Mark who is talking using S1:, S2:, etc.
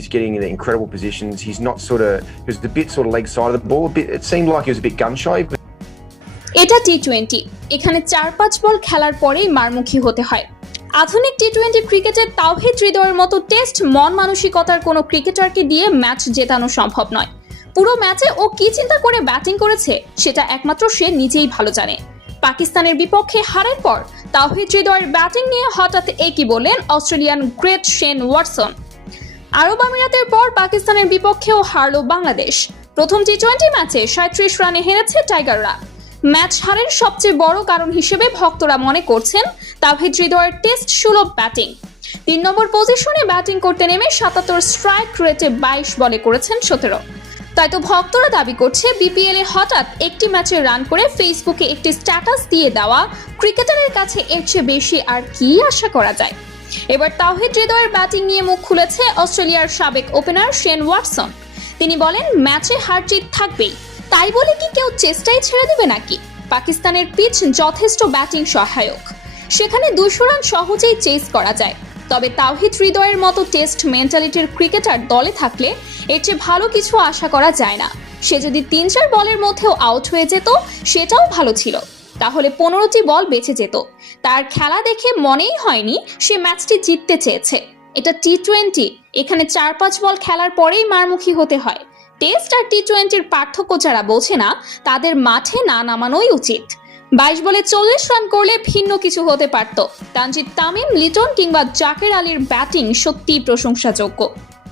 S1: He's getting in incredible positions. He's not sort of, he was a bit sort of leg side of the ball. Bit, it seemed like he was a bit gun shy, but
S2: এটা T twenty এখানে চার পাঁচ বল খেলার পরেই মারমুখী হতে হয়। আধুনিক T twenty ক্রিকেটের তাওহিদ হৃদয়ের মতো টেস্ট মন মানসিকতার কোনো ক্রিকেটারকে দিয়ে ম্যাচ জেতানো সম্ভব নয়। পুরো ম্যাচে ও কি চিন্তা করে ব্যাটিং করেছে সেটা একমাত্র সে নিজেই ভালো জানে। পাকিস্তানের বিপক্ষে হারের পর তাওহিদ হৃদয়ের ব্যাটিং নিয়ে হঠাৎ একই বললেন? Australian great Shane Watson. আরব আমিরাতের পর পাকিস্তানের বিপক্ষেও হারল বাংলাদেশ। প্রথম টি টোয়েন্টি ম্যাচে সাঁত্রিশ রানে হেরেছে টাইগাররা। ম্যাচ হারের সবচেয়ে বড় কারণ হিসেবে ভক্তরা মনে করছেন তাহিদ হৃদয়ের টেস্ট সুলভ ব্যাটিং। তিন নম্বর পজিশনে ব্যাটিং করতে নেমে সাতাত্তর স্ট্রাইক রেটে বাইশ বলে করেছেন সতেরো। তাই তো ভক্তরা দাবি করছে বিপিএল এ হঠাৎ একটি ম্যাচে রান করে ফেসবুকে একটি স্ট্যাটাস দিয়ে দেওয়া ক্রিকেটারের কাছে এর চেয়ে বেশি আর কি আশা করা যায়? এবার তাওহিদ হৃদয়ের ব্যাটিং নিয়ে মুখ খুলেছে অস্ট্রেলিয়ার সাবেক ওপেনার শেন ওয়াটসন। তিনি বলেন, ম্যাচে হার জিত থাকবেই। তাই বলে কি কেউ চেষ্টাই ছেড়ে দেবে নাকি? পাকিস্তানের পিচ যথেষ্ট ব্যাটিং সহায়ক। সেখানে দুশো রান সহজেই চেস করা যায়। তবে তাওহিদ হৃদয়ের মতো টেস্ট মেন্টালিটির ক্রিকেটার দলে থাকলে এর চেয়ে ভালো কিছু আশা করা যায় না। সে যদি তিন চার বলের মধ্যেও আউট হয়ে যেত, সেটাও ভালো ছিল। তাহলে পনেরোটি বল বেঁচে যেত। তার খেলা দেখে মনেই হয়নি সে ম্যাচটি জিততে চেয়েছে। এটা টি টোয়েন্টি এখানে চার পাঁচ বল খেলার পরেই মারমুখী হতে হয়। টেস্ট আর টি টোয়েন্টির পার্থক্য যারা বোঝে না, তাদের মাঠে না নামানোই উচিত। বাইশ বলে চল্লিশ রান করলে ভিন্ন কিছু হতে পারত। তানজিদ তামিম, লিটন কিংবা জাকের আলীর ব্যাটিং সত্যিই প্রশংসাযোগ্য।